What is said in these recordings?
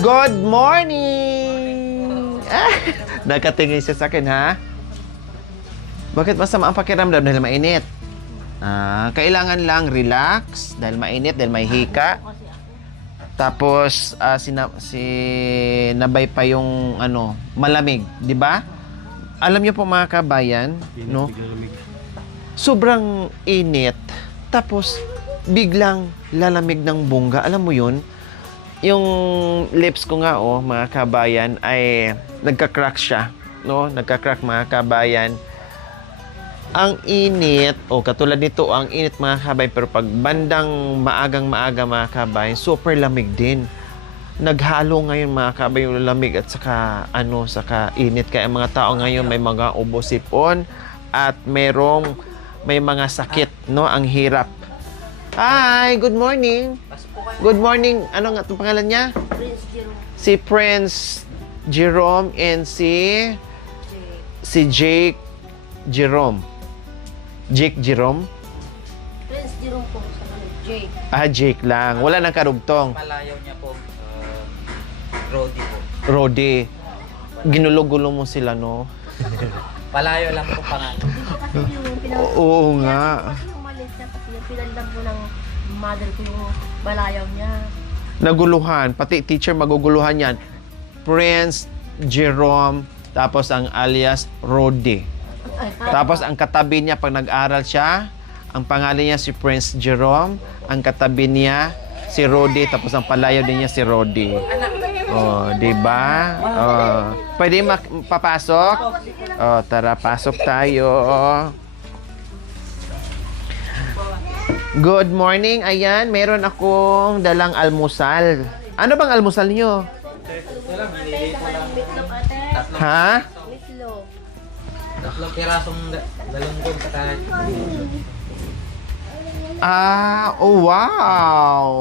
Good morning! Nakatingin siya sa akin, ha? Bakit masama ang pakiramdam? Dahil mainit. Kailangan lang relax dahil mainit, dahil may hika. Tapos, sinabay pa yung malamig, di ba? Alam niyo po mga kabayan, no? Sobrang init. Tapos, biglang lalamig ng bongga. Alam mo yun? Yung lips ko nga, mga kabayan, ay nagka-crack siya. No? Nagka-crack, mga kabayan. Ang init, katulad nito, ang init, mga kabayan, pero pag bandang maagang-maaga, mga kabayan, super lamig din. Naghalo ngayon, mga kabayan, yung lamig at saka init. Kaya mga tao ngayon may mga ubo-sipon at may mga sakit, no? Ang hirap. Hi, good morning. Good morning. Ano nga itong pangalan niya? Prince Jerome. Si Prince Jerome and si Jake Jerome. Jake Jerome? Prince Jerome po sa kanil. Jake. Jake lang. Wala nang karugtong. Palayaw niya po, Rodi po. Rodi. Ginulo-gulo mo sila, no? Palayaw lang po pangalan. Kasi yung Oo nga. Kasi umalis siya kasi yung pinandam po ng mother ko yung balayaw niya. Naguluhan. Pati teacher maguguluhan yan. Prince Jerome. Tapos ang alias Rodi. Tapos ang katabi niya pag nag-aral siya, ang pangalan niya si Prince Jerome, ang katabi niya si Rodi, tapos ang palayaw din niya si Rodi. Di ba? Pwede papasok? Tara, pasok tayo. Good morning. Ayan, meron akong dalang almusal. Ano bang almusal niyo? Ha? Meatloaf. Tatlong pirasong galunggong sa kahit. Wow!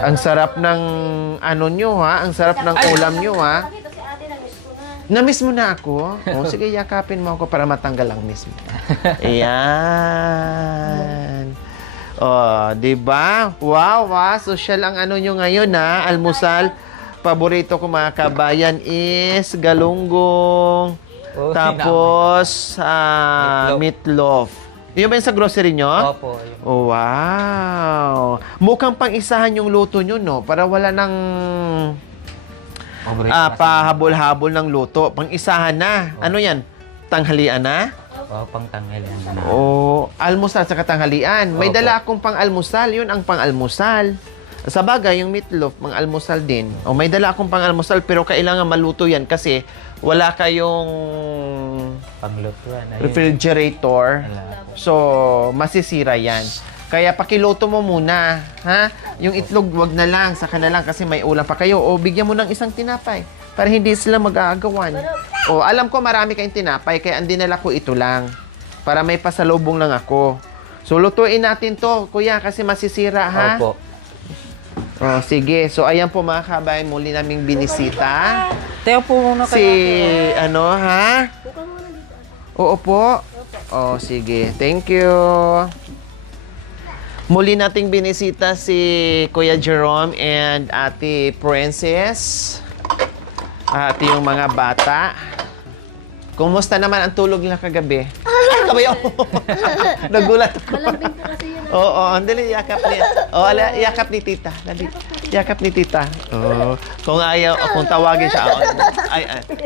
Ang sarap ng nyo, ha? Ang sarap ng ulam nyo, ha? Bakit si ate na-miss ko na? Na-miss mo na ako? Sige, yakapin mo ako para matanggal ang miss mo. Ayan. Di ba? Wow, social ang nyo ngayon, ha? Almusal. Paborito ko, mga kabayan, is galunggong. Tapos, meatloaf. Yun ba yun sa grocery nyo? Opo. Wow! Mukhang pang-isahan yung luto nyo, no? Para wala nang pahabol-habol ng luto. Pang-isahan na. Ano yan? Tanghalian na? Pang tanghalian na. Almusal sa katanghalian. May Opo. dala akong pang-almusal. Yun ang pang-almusal. Sa bagay, yung meatloaf, pang-almusal din. May dala akong pang-almusal, pero kailangan maluto yan kasi wala kayong Panglutuan. refrigerator. So, masisira yan. Kaya pakiluto mo muna, ha? Yung itlog, wag na lang, saka na lang kasi may ulam pa kayo. Bigyan mo ng isang tinapay para hindi sila mag-aagawan. Alam ko marami kayong tinapay, kaya ang dinala ko ito lang. Para may pasalubong lang ako. So, lutuin natin to, kuya, kasi masisira, ha? Opo. Sige. So, ayan po mga kabayan, muli naming binisita. Teo po muna Si, ha? Buka muna dito. Oo po. Sige. Thank you. Muli nating binisita si Kuya Jerome and Ate Princess. At yung mga bata. Kumusta naman ang tulog nila kagabi? Kabayo! Nagulat ako. Malambing po kasi yun. Andali, yakap niya. Yakap ni tita. Dali. Yakap ni tita. Kung tawagin siya,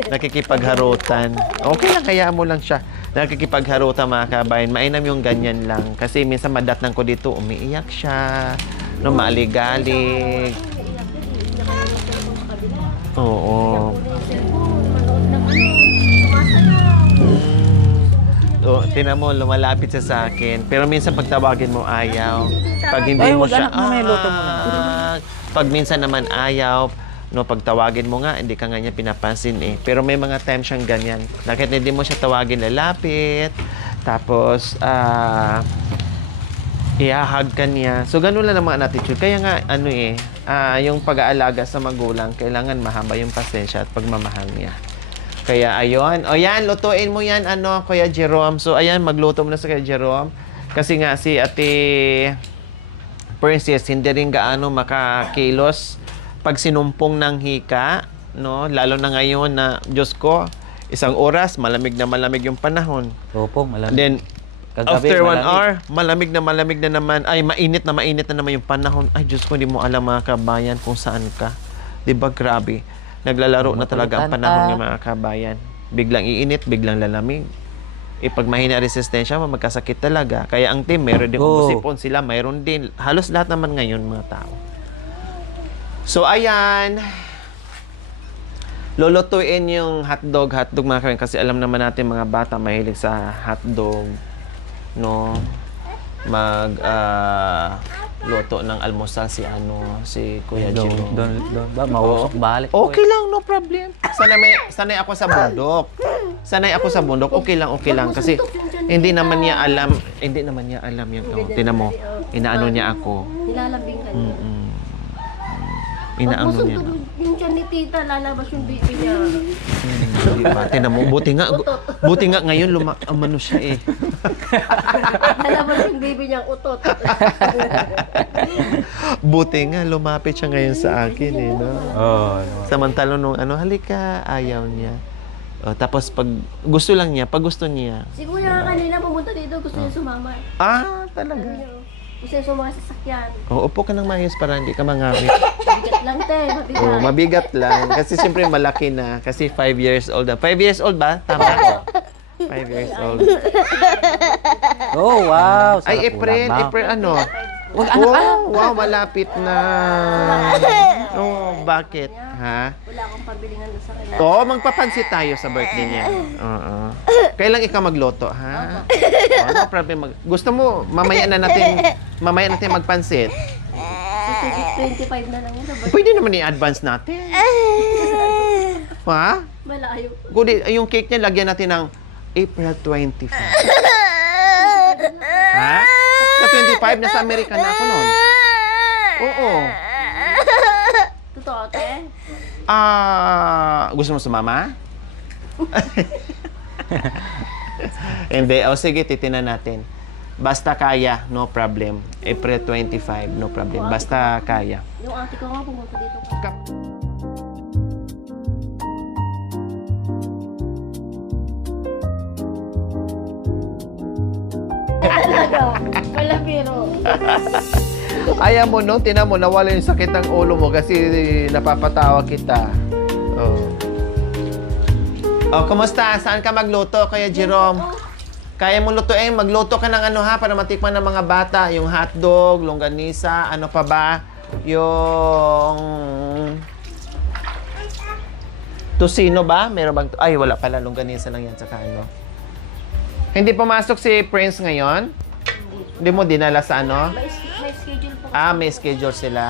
nakikipagharutan. Okay lang, kaya mo lang siya. Nakikipagharutan, mga kabayan. Mainam yung ganyan lang. Kasi minsan madatnan ko dito, umiiyak siya. Maaligalig. Oo. Tinan mo, lumalapit siya sa akin. Pero minsan pag tawagin mo, ayaw. Pag hindi mo siya, pag minsan naman ayaw, pag tawagin mo nga, hindi ka nga niya pinapansin eh. Pero may mga times siyang ganyan. Bakit hindi mo siya tawagin, lalapit. Tapos, ihahag ka niya. So, ganun lang ang mga attitude. Kaya nga, yung pag-aalaga sa magulang, kailangan mahaba yung pasensya at pagmamahal niya. Kaya ayun. Yan, lutuin mo yan, Kuya Jerome. So, ayan, magluto mo na sa Kuya Jerome. Kasi nga, si Ate Princess, hindi rin gaano makakilos pag sinumpong ng hika, no, lalo na ngayon na, Diyos ko, isang oras, malamig na malamig yung panahon. Opo, malamig. Then, Kagabi, after 1 malamig. hour, malamig na naman. Ay, mainit na naman yung panahon. Ay, Diyos ko, hindi mo alam mga kabayan kung saan ka. Diba, grabe. Naglalaro na talaga ang panahon ng mga kabayan. Biglang iinit, biglang lalamig. Pag mahina resistensya, magkasakit talaga. Kaya ang team, meron din umusipon sila, mayroon din. Halos lahat naman ngayon, mga tao. So, ayan. Lulutuin yung hotdog mga kabayan. Kasi alam naman natin mga bata mahilig sa hotdog. No? Luto ng almusal si Kuya Jim. Doon ba? Mausok balik. Okay lang, no problem. Sanay ako sa bundok. Okay lang. Kasi hindi naman niya alam yan. Oh, tinan mo, inaano niya ako. Nilalambing ka niya. Inaano niya. Yung tiyan ni tita, lalabas yung baby niya. Diba? Tinan mo, buti nga ngayon umano siya eh. Lalabas yung baby niyang utot. Buti nga lumapit siya ngayon sa akin eh, no? Oh, Samantala nung halika, ayaw niya. Tapos pag gusto niya. Siguro nga kanina pumunta dito, gusto niya sumama. Talaga. Gusto niya sumama sa sasakyan. Upo ka ng mayos para hindi ka mangamit. Mabigat lang, te. Mabigat. Mabigat lang. Kasi siyempre malaki na. Kasi 5 years old na. 5 years old ba? Tama ko. 5 years old. Oh, wow. Ay, Sarap April ulam, ano? Huwag anak ka. Wow, malapit na. Bakit? Ha? Wala akong pabilingan doon sa kanya. Magpapansit tayo sa birthday niya. Kailan ikaw magluto, ha? No problem. Gusto mo, mamaya natin magpansit. 25 na lang yun. Pwede naman i-advance natin. Ha? Malayo. Good, yung cake niya, lagyan natin ng April 25. Ha? Sa 25, nasa Amerika na ako noon. Oo. Totoo, te? Gusto mo sumama? Hindi. Sige, titinan natin. Basta kaya, no problem. April 25, no problem. Basta kaya. Yung ate ko nga pumunta dito. Talaga. Wala pero. Ayaw mo, no? Tinan mo, nawala yung sakit ng ulo mo kasi napapatawa kita. Kumusta? Saan ka magluto, Kuya Jerome? Kaya mo lutuin, magluto ka ng para matikman ng mga bata. Yung hotdog, longganisa, ano pa ba? Yung tosino ba? Meron bang ay, wala pala, longganisa lang yan saka ano. Hindi pumasok si Prince ngayon? Hindi mo dinala sa May schedule po. May schedule sila.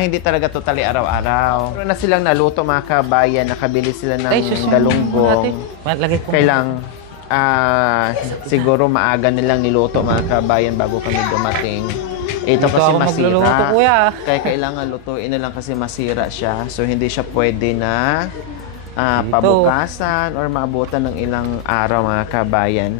Hindi talaga totally araw-araw. Pero na silang naluto mga kabayan, nakabili sila ng galunggong. Kailang siguro maaga nilang niluto mga kabayan bago kami dumating. Ito kasi masira. Kaya kailangan lutuin na lang kasi masira siya. So hindi siya pwede na pabukasan or maabutan ng ilang araw mga kabayan.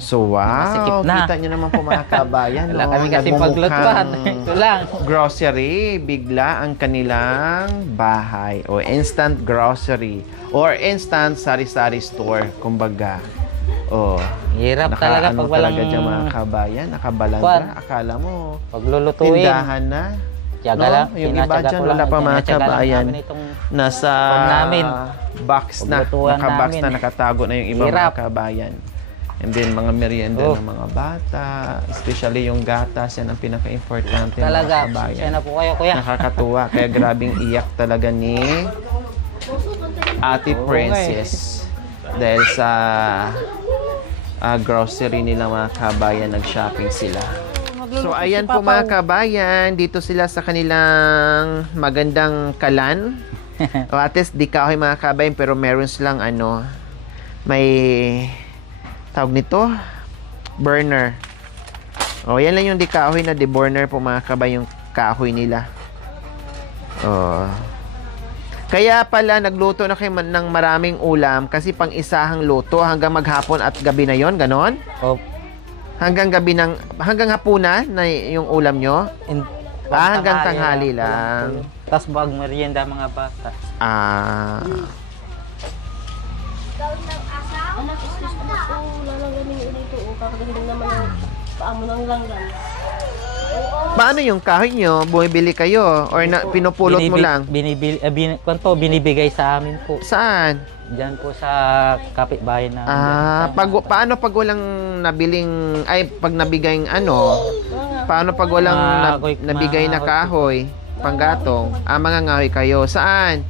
So wow, kita nyo naman po mga kabayan. Wala kami kasi paglutuan. Ito lang. Grocery, bigla ang kanilang bahay. O instant grocery. Or instant sari-sari store, kumbaga. Hirap talaga pag walang talaga dyan mga kabayan, nakabalandra. Akala mo, paglulutuin. tindahan na. Tiyaga lang. Yung iba dyan, wala pa mga kabayan. Nasa box na, nakabox na, nakatago na yung iba mga kabayan. And then, mga merienda ng mga bata, especially yung gatas, yan ang pinaka-importante talaga, mga kabayan. siya na po kayo, kuya. Nakakatuwa, kaya grabing iyak talaga ni Ate Princess. Dahil sa grocery nila mga kabayan, nag-shopping sila. So, ayan po mga kabayan, dito sila sa kanilang magandang kalan. O at least, di kahoy mga kabayan, pero meron silang may tawag nito, burner. Yan lang yung di kahoy na de-burner po mga kabayan, yung kahoy nila. Kaya pala nagluto na kayo ng maraming ulam kasi pang isahang luto hanggang maghapon at gabi na yon, ganon? Hanggang hapunan na yung ulam nyo? Hanggang tanghali lang. Tapos bag merienda mga bata. Ah, Anak, excuse mo po, lalanggamin yung dito. Kakagandang naman ang paamo ng langgan. paano yung kahoy nyo? Bumibili kayo? Or pinupulot mo lang? Binibigay sa amin po. Saan? Diyan po sa kapitbahay na. Paano pag walang nabiling, pag nabigay ano, paano pag walang nabigay na kahoy, panggatong, mga ngahoy kayo, saan?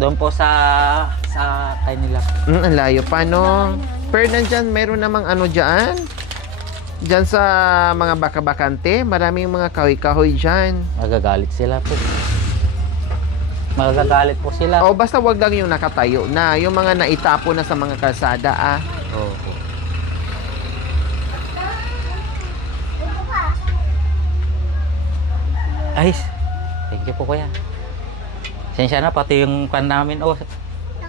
Doon po sa kanila. Ang layo pa, no? Pero nandyan, meron namang ano dyan? Dyan sa mga baka-bakante, maraming mga kahoy-kahoy dyan. Magagalit sila po. Magagalit po sila. O basta wag lang yung nakatayo na, yung mga naitapo na sa mga kalsada, Opo. Ay, thank you po kuya. Sensya na, pati yung pan namin,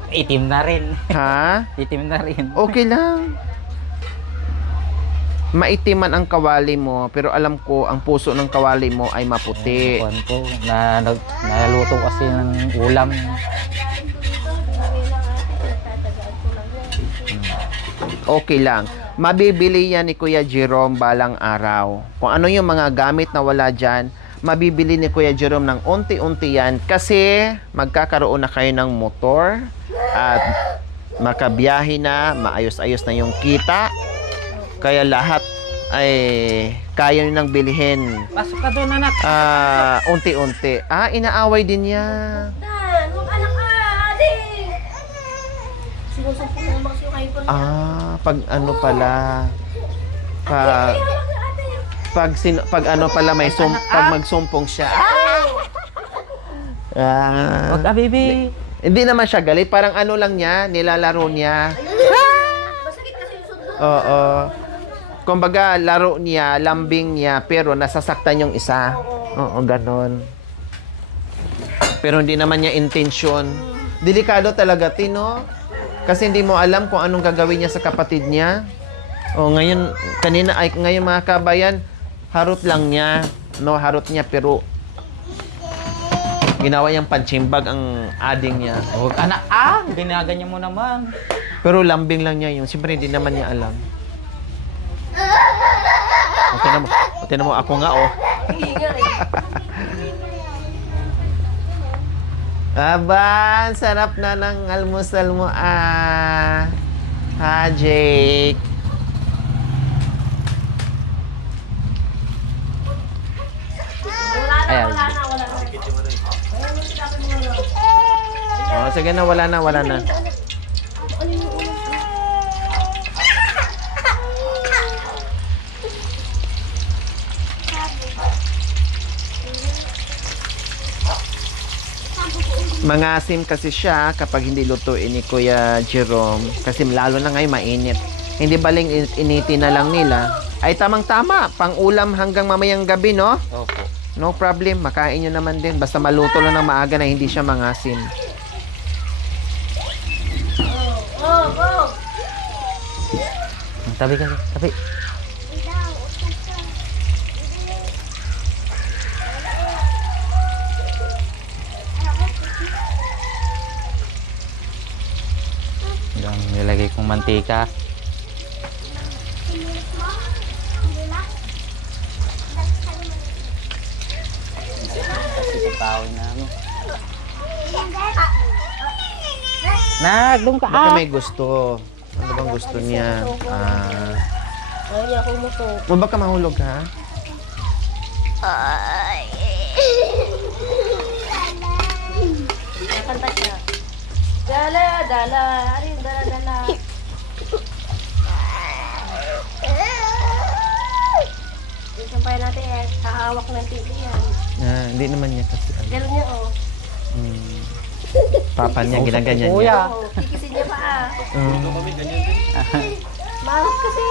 itim na rin. Ha? Itim na rin. Okay lang. Maitiman ang kawali mo, pero alam ko, ang puso ng kawali mo ay maputi. Kuwan po, naluto kasi ng ulam. Okay lang. Mabibili yan ni Kuya Jerome balang araw. Kung ano yung mga gamit na wala dyan, mabibili ni Kuya Jerome ng unti-unti yan kasi magkakaroon na kayo ng motor at makabiyahe na, maayos-ayos na yung kita. Kaya lahat ay kaya nyo nang bilhin. Pasok ka doon, anak. Unti-unti. Inaaway din niya. Dan, huwag anak ka, adi! Sinusumpo na naman kasi yung iPhone niya. Pag ano pala, pag ano pala pag magsumpong siya. Huwag ka, baby. Hindi naman siya galit, parang ano lang niya, nilalaro niya. Masakit kasi yung sundo. Oo. Kumbaga, laro niya, lambing niya, pero nasasaktan yung isa. Oo, ganon. Pero hindi naman niya intensyon. Delikado talaga, Tino. Kasi hindi mo alam kung anong gagawin niya sa kapatid niya. Ngayon, ngayon mga kabayan, harot lang niya. No, harot niya, pero ginawa niyang panchimbag ang ading niya. Huwag anak, ginaganyan mo naman. Pero lambing lang niya yun. Siyempre, hindi naman niya alam. Tingnan mo, ako nga, Hingal eh. Aba, ang sarap na ng almusal mo, Ha, Jake? Ayan. Wala na. Sige na, wala na. Ano yung ulam? Mangasim kasi siya kapag hindi lutuin ni Kuya Jerome. Kasi lalo na ngayon mainit. Hindi baling initin na lang nila. Ay tamang-tama, pang ulam hanggang mamayang gabi, no? Opo. No problem, makain nyo naman din. Basta maluto lang ng maaga na hindi siya mangasim. Go! Tabi ka, tabi. Yung nilagay kong mantika. Kasi pagkaoy na ano. Doon ka. Baka may gusto. Ano bang gusto niya? Ayaw niya kumusok. Baka mahulog, ha? Nakanta siya. Dala. Ano yung dala? Sampay natin hahawak ng TV yan. Hindi naman niya kasi. Gano'n niya, Papa niya, ginaganyan niya. Kuya. Kikisin niya pa, Marot kasi.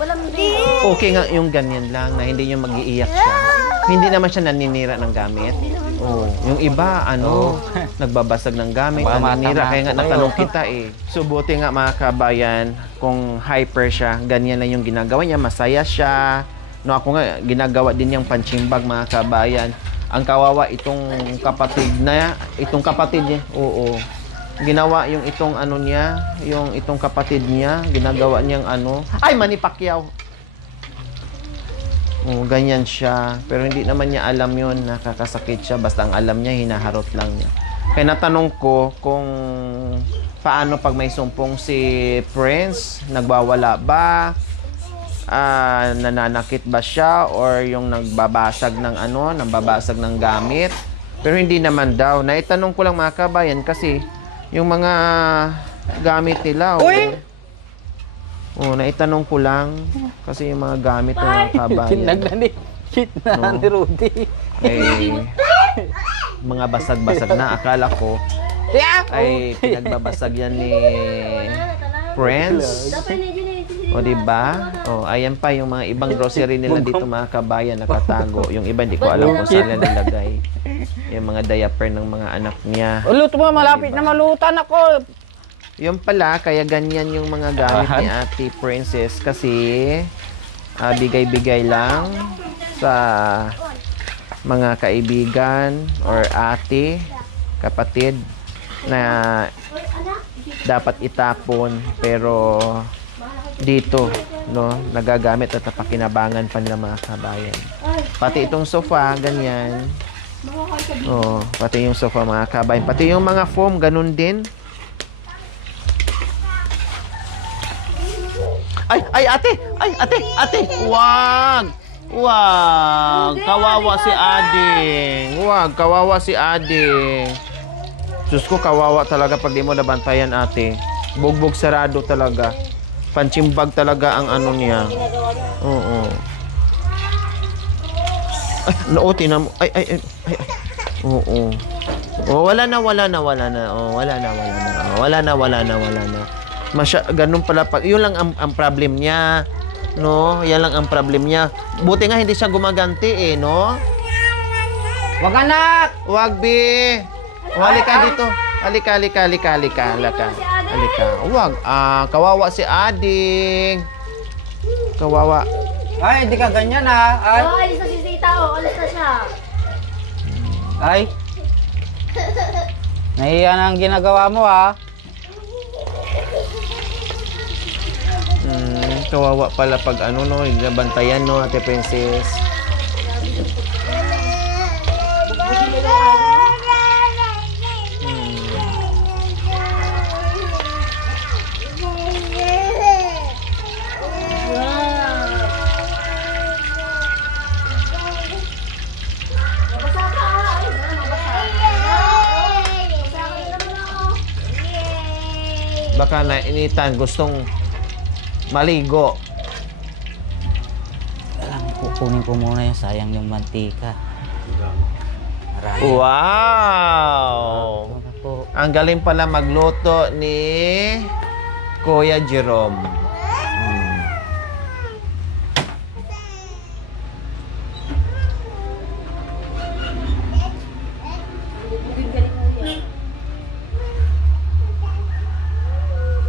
Malambing. Okay nga yung ganyan lang na hindi niya mag-iiyak siya. Hindi naman siya naninira ng gamit. Yung iba, nagbabasag ng gamit, naninira. Kaya nga natanong kita So, buti nga mga kabayan, kung hyper siya, ganyan lang yung ginagawa niya, masaya siya. No, ako nga, ginagawa din yung panchimbag mga kabayan. Ang kawawa itong kapatid niya. Oo. Ginawa yung itong ano niya, yung itong kapatid niya, ginagawa niyang ano. Ay, Manny Pacquiao. Ganyan siya. Pero hindi naman niya alam yun, nakakasakit siya. Basta ang alam niya, hinaharot lang niya. Kaya natanong ko kung paano pag may sumpong si Prince, nagwawala ba? Nananakit ba siya? Or yung nagbabasag ng gamit? Pero hindi naman daw. Naitanong ko lang mga kabayan kasi yung mga gamit nila. Naitanong ko lang kasi yung mga gamit ng mga kabayan. Shit na ni Rudy. Mga basag-basag na. Akala ko ay pinagbabasag yan ni Prince. O diba? Ayan pa yung mga ibang grocery nila dito mga kabayan nakatago. Yung iba hindi ko alam kung saan nilagay. Yung mga diaper ng mga anak niya. Luto mo, malapit na malutan ako. Yung pala, kaya ganyan yung mga gamit ni Ate Princess kasi bigay-bigay lang sa mga kaibigan or ate, kapatid na dapat itapon pero dito nagagamit at napakinabangan pa nila mga kabayan. Pati itong sofa, ganyan. Pati yung sofa mga kabayan. Pati yung mga foam, ganun din. Ay, ate! Wag! Kawawa si Ading. Kawawa si Ading. Diyos ko, kawawa talaga pag di mo nabantayan, ate. Bugbog sarado talaga. Panchimbag talaga ang ano niya. Oo. Tinan mo. Ay. Oo. Wala na. Wala na. Ganun pala yun lang ang problem niya, no? Yan lang ang problem niya. Buti nga hindi siya gumaganti no? Wag anak! Wag be. Halika dito. Halika. Wag. Kawawa si Ading. Kawawa. Ay, hindi ka ganyan ha. Alis na si Tita, alis na siya. Ay. Nahiya na ang ginagawa mo ha. Kawawa pala pag nabantayan Ate Princess. Baka nainitan, gustong maligo. Kukunin ko muna yung sayang yung mantika. Wow! Ang galing pala magluto ni Kuya Jerome.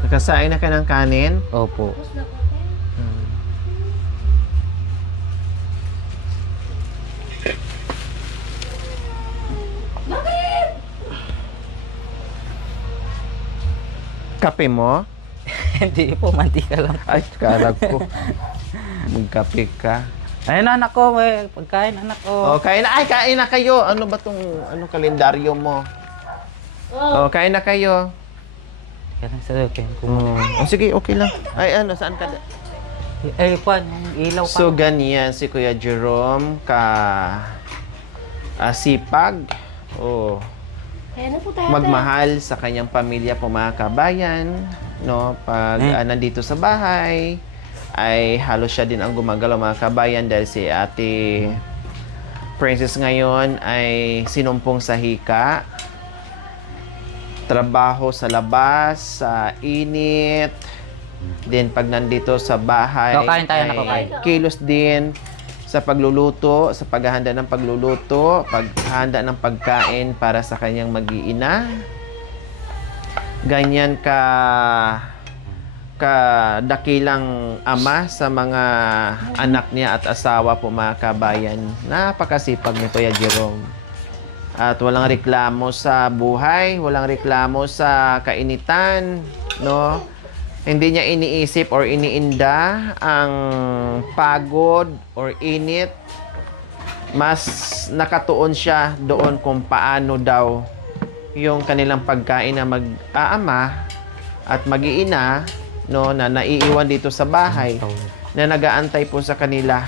Nakasain na ka ng kanin? Opo. Kape mo? Hindi po, mantika lang. Ay, karag ko. Magkape ka. Ayun anak ko, may pagkain anak ko. Kain na kayo. Ano ba tong kalendaryo mo? Kain na kayo. Kaya lang sa akin. Sige, okay lang. Ay, saan ka? Ay, Juan, yung ilaw pa. So, ganyan si Kuya Jerome sipag. Magmahal sa kanyang pamilya po mga kabayan. Pag nandito sa bahay, ay halos siya din ang gumagalaw mga kabayan dahil si Ate Princess ngayon ay sinumpong sa hika. Trabaho sa labas, sa init. Then pag nandito sa bahay, kain tayo na kabayan. Kilos din sa pagluluto, sa paghahanda ng pagluluto, paghahanda ng pagkain para sa kanyang mag-iina. Ganyan ka kadakilang ama sa mga anak niya at asawa po mga kabayan. Napakasipag ni Kuya Jerome. At walang reklamo sa buhay, walang reklamo sa kainitan, no? Hindi niya iniisip or iniinda ang pagod or init. Mas nakatuon siya doon kung paano daw yung kanilang pagkain na mag-aama at mag-iina, no, na naiiwan dito sa bahay, na nag-aantay po sa kanila,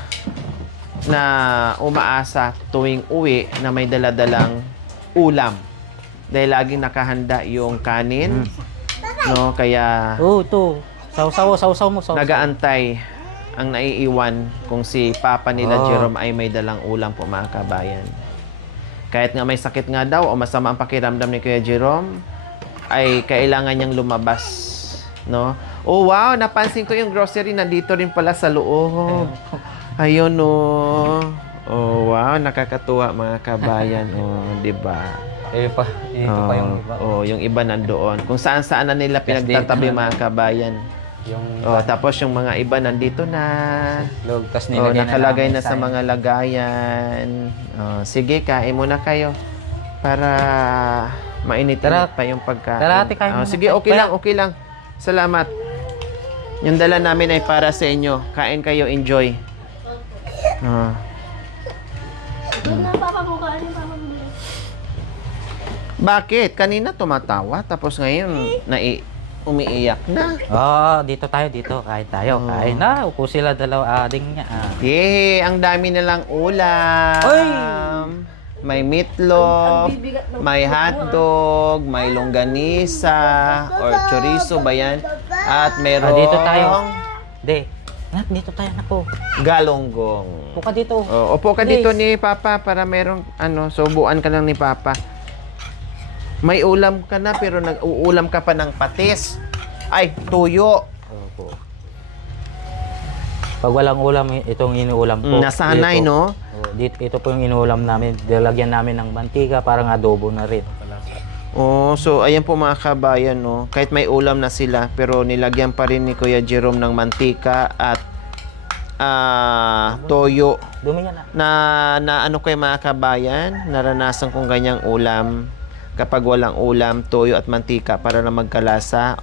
na umaasa tuwing uwi na may daladalang ulam. Dahil laging nakahanda yung kanin, no, kaya Oo, ito. Sausaw mo. nag-aantay ang naiiwan kung si Papa nila Oh. Jerome ay may dalang ulam po mga kabayan. Kahit nga may sakit nga daw o masama ang pakiramdam ni Kuya Jerome, ay kailangan niyang lumabas, no? Oh wow, napansin ko yung grocery nandito rin pala sa loob. Ayun, no. Oh wow, nakakatuwa mga kabayan, oh, 'di ba? Ito pa yung iba. Oh, yung iba nandoon. Kung saan-saan na nila pinagtatabi mga kabayan. Yung Oh, tapos yung mga iba nandito na. log, tas Oh, nilagay nakalagay na namin sa mga lagayan. Oh, sige, kain muna kayo para mainit pa yung pagkain. Tara, ate, kain Oh, muna. sige, okay lang. Salamat. Yung dala namin ay para sa inyo. Kain kayo, enjoy. Oh. Doon na papa mo kaan yung papa mo. Bakit? Kanina tumatawa, tapos ngayon umiiyak na. dito tayo. Kain tayo. Kain na. Upo sila dalawa ading niya. Yay! Ang dami nilang ulam. Oy! May meatloaf, Ang bibigat ng may hotdog, may longganisa, or chorizo ba yan? At merong Dito tayo. Dito tayo nako. galonggong. Upo ka dito. Oh, upo ka Please. dito ni Papa para merong subuan ka lang ni Papa. May ulam ka na pero nag-uulam ka pa ng patis. Ay, tuyo. Opo. Pag walang ulam, itong inuulam ko. Nasanay, Dito. no? Ito po yung inuulam namin. Dilagyan namin ng mantika, parang adobo na rin. Oh, so ayan po mga kabayan, no. Kahit may ulam na sila, pero nilagyan pa rin ni Kuya Jerome ng mantika at toyo. Dumi yan na. Na ano kayo mga kabayan, naranasan kong ganyang ulam. Kapag walang ulam, toyo at mantika para na magkalasa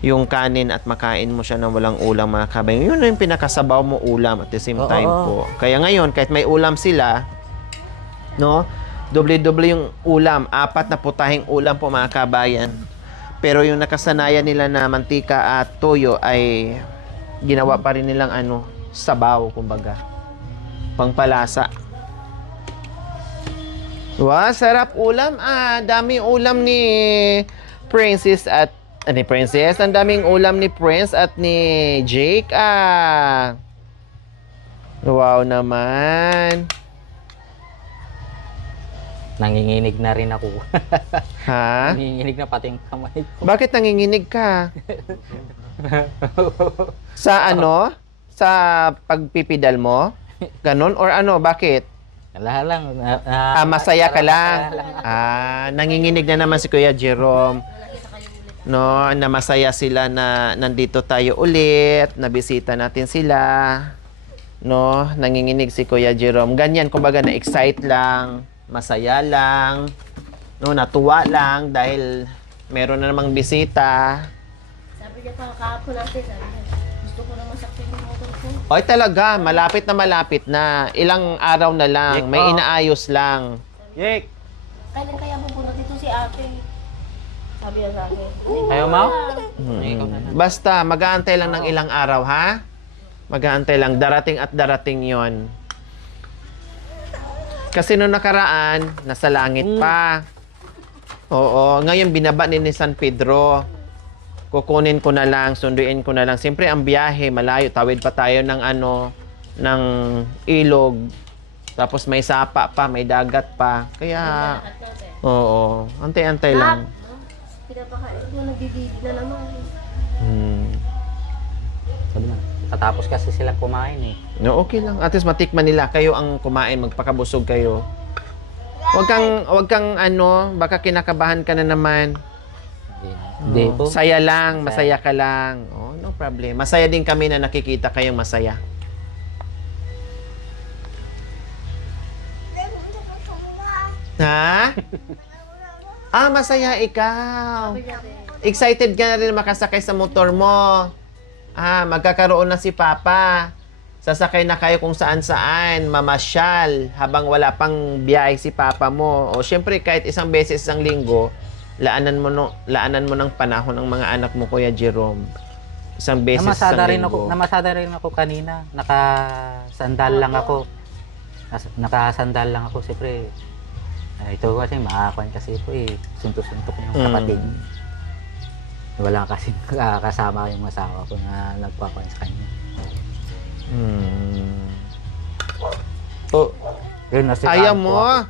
yung kanin at makain mo siya ng walang ulam mga kabayan. Yun na yung pinakasabaw mo ulam at the same time po. Kaya ngayon, kahit may ulam sila, no, doble-doble yung ulam. 4 na putahing ulam po mga kabayan. Pero yung nakasanayan nila na mantika at toyo ay ginawa pa rin nilang sabaw, kumbaga. Pangpalasa. Wow, sarap ulam. Daming ulam ni Princess at ni Princess. Ang daming ulam ni Prince at ni Jake. Wow naman. Nanginginig na rin ako. Ha? Nanginginig na pati yung kamay ko. Bakit nanginginig ka? Sa Sa pagpipidal mo? Ganon? Or bakit? Wala lang. Masaya ka lang. Nanginginig na naman si Kuya Jerome. No, na masaya sila na nandito tayo ulit, nabisita natin sila. No, nanginginig si Kuya Jerome. Ganyan, kumbaga na-excite lang, masaya lang, no, natuwa lang dahil meron na namang bisita. Sabi niya pa kahapon natin, sabi niya, gusto ko na masakit yung motor ko. Oy, talaga, malapit na. Ilang araw na lang, may inaayos lang. Yek! Kailan kaya pupunta dito si ate? Sabi niya sa akin. Ayaw mo? Basta, mag-aantay lang ng ilang araw, ha? Mag-aantay lang. Darating at darating yon. Kasi noong nakaraan, nasa langit pa. Oo, ngayon binaba ni San Pedro. Kukunin ko na lang, sunduin ko na lang. Siyempre, ang biyahe, malayo. Tawid pa tayo ng ng ilog. Tapos may sapa pa, may dagat pa. Kaya, oo, antay-antay lang. Pinapakain ko, nagdididi na naman. Sabi na, tatapos kasi sila kumain eh. No, okay lang. At least matikman nila. Kayo ang kumain, magpakabusog kayo. Wag kang baka kinakabahan ka na naman. Hindi po. Saya lang, masaya ka lang. Oh, no problem. Masaya din kami na nakikita kayong masaya. Ha? Masaya ikaw. Excited ka na rin makasakay sa motor mo. Magkakaroon na si Papa. Sasakay na kayo kung saan-saan, mamasyal, habang wala pang biyahe si Papa mo. O syempre, kahit isang beses isang linggo, laanan mo ng panahon ng mga anak mo, Kuya Jerome. Isang beses isang linggo. Namasada rin ako kanina. Nakasandal lang ako. Nakasandal lang ako. Siyempre, ito kasi makakuan kasi po suntok-suntok yung kapatid. Wala kasi kasama yung asawa ko na nagpakuan sa kanya. Oh, Yun, ayaw mo?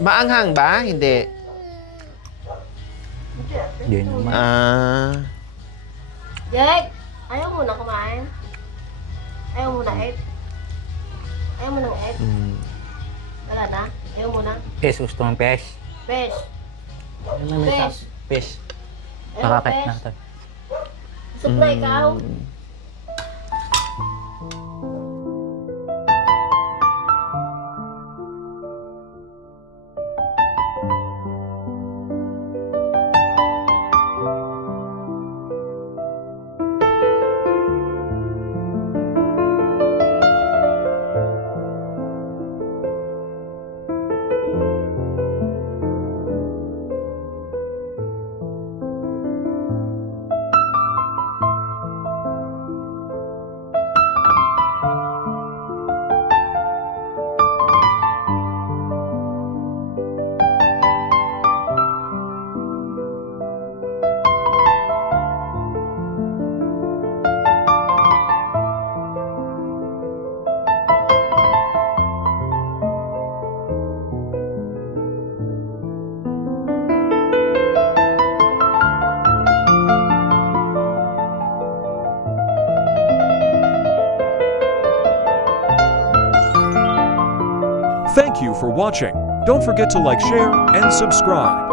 Maanghang ba? Hindi. Yun naman. Jake, ayaw mo na kumain? Ayaw mo na eat? Ayaw mo nang eat? Wala na? Ayaw mo na? Pes, gusto mong pes? Fish. Fish. Pes. Ayaw mo Makakait fish? na ito. Busog na ikaw? Thank you for watching. Don't forget to like, share, and subscribe.